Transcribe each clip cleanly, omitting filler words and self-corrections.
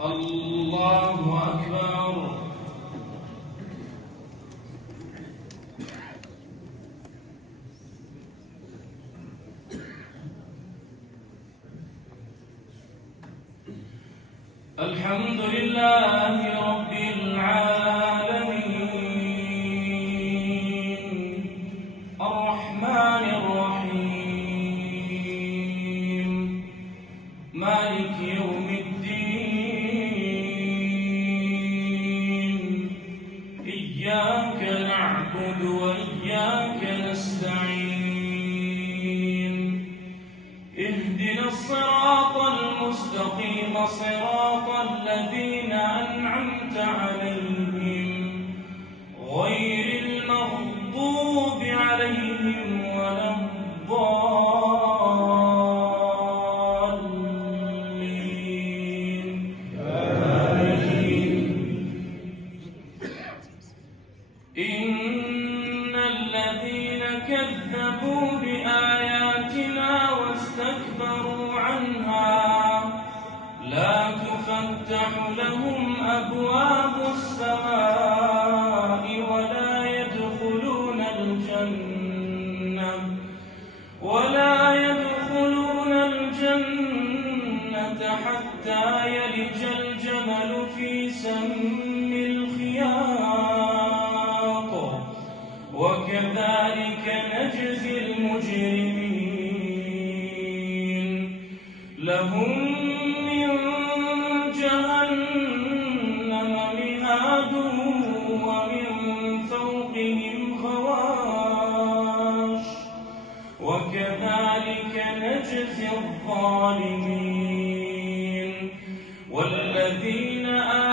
الله أكبر. الحمد لله رب العالمين الرحمن الرحيم مالك يوم الدين إياك نعبد وإياك نستعين اهدنا الصراط المستقيم صراط الذين أنعمت عليهم غير المغضوب عليهم ولا الضالين آمين. إن الذين كذبوا بآياتنا واستكبروا عنها لا تفتح لهم أبواب السماء ولا يدخلون الجنة حتى يلج الجمل في سم الخياط وكذلك نجزي المجرمين. لهم من جهنم مهاد ومن فوقهم غواش وكذلك نجزي الظالمين. والذين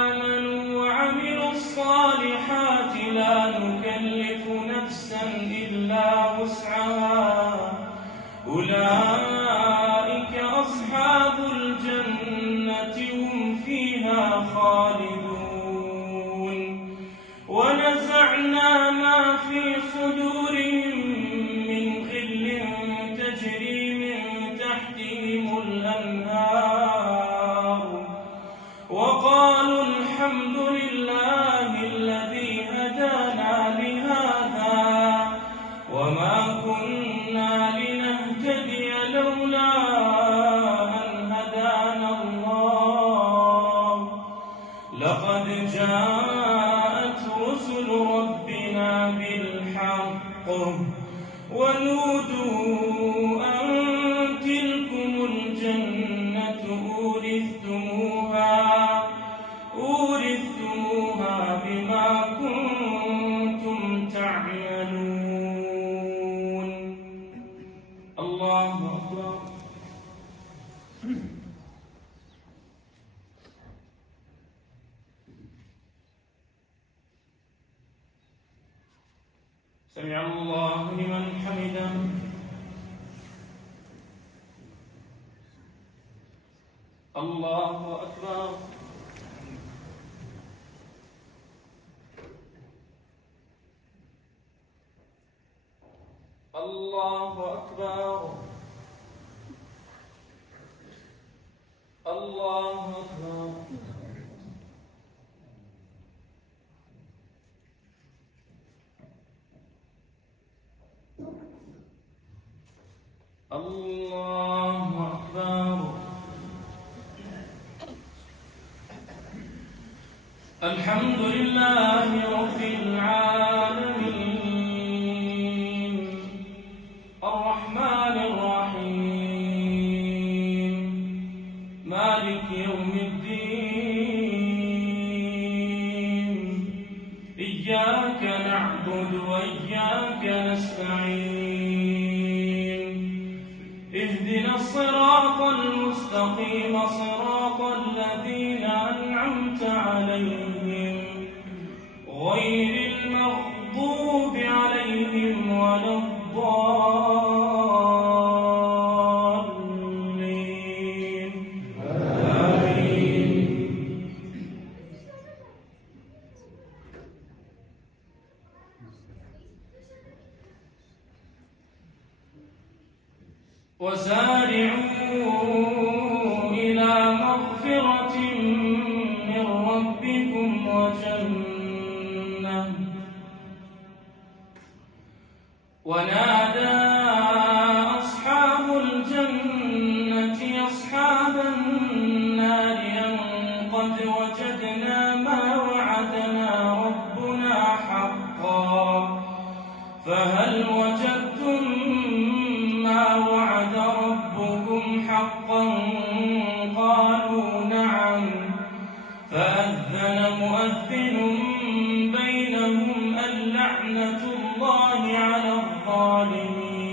آمنوا وعملوا الصالحات لا نكلف نفسا إلا وسعها أولئك أصحاب الجنة هم فيها خالدون. ونزعنا ما في صدورهم من غل تجري من تحتهم الأنهار وقالوا الحمد لله الذي هدانا لهذا وما كنا لنهتدي لولا أن هدانا الله لقد جاءت رسل ربنا بالحق ونودوا أن تلكم الجنة أورثتموها بما كنتم تعملون. الله أكبر. سمع الله لمن حمده. الله أكبر. الله أكبر. الله أكبر. الله أكبر. الحمد لله رب العالمين الرحمن الرحيم مالك يوم الدين إياك نعبد وإياك نستعين اهدنا الصراط المستقيم صراط الذين أنعمت عليهم غير المغضوب عليهم ولا الضالين آمين. وسارعوا إلى مغفرة قد وجدنا ما وعدنا ربنا حقا فهل وجدتم ما وعد ربكم حقا قالوا نعم فأذن مؤذن بينهم اللعنة الله على الظالمين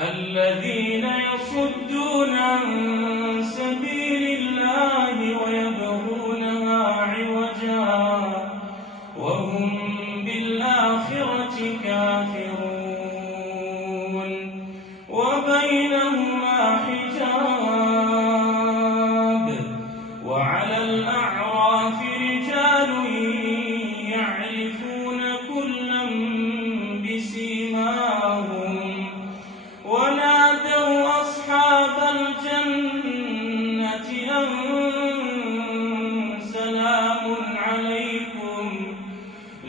الذين يصدون عن سبيل الله ويبغونها عوجا وهم بالآخرة كافرون وبينهما حجاب وعلى الأعراف رجال يعرفون كلا بسيماهم ونادوا أصحاب الجنة أن سلام عليكم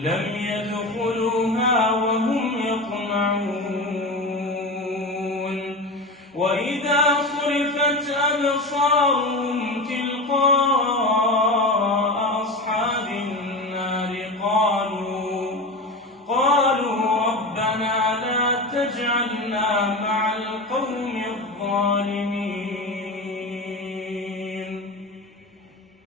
لم يدخلوها وهم يطمعون وإذا صرفت أبصارهم تلقاء أصحاب النار قالوا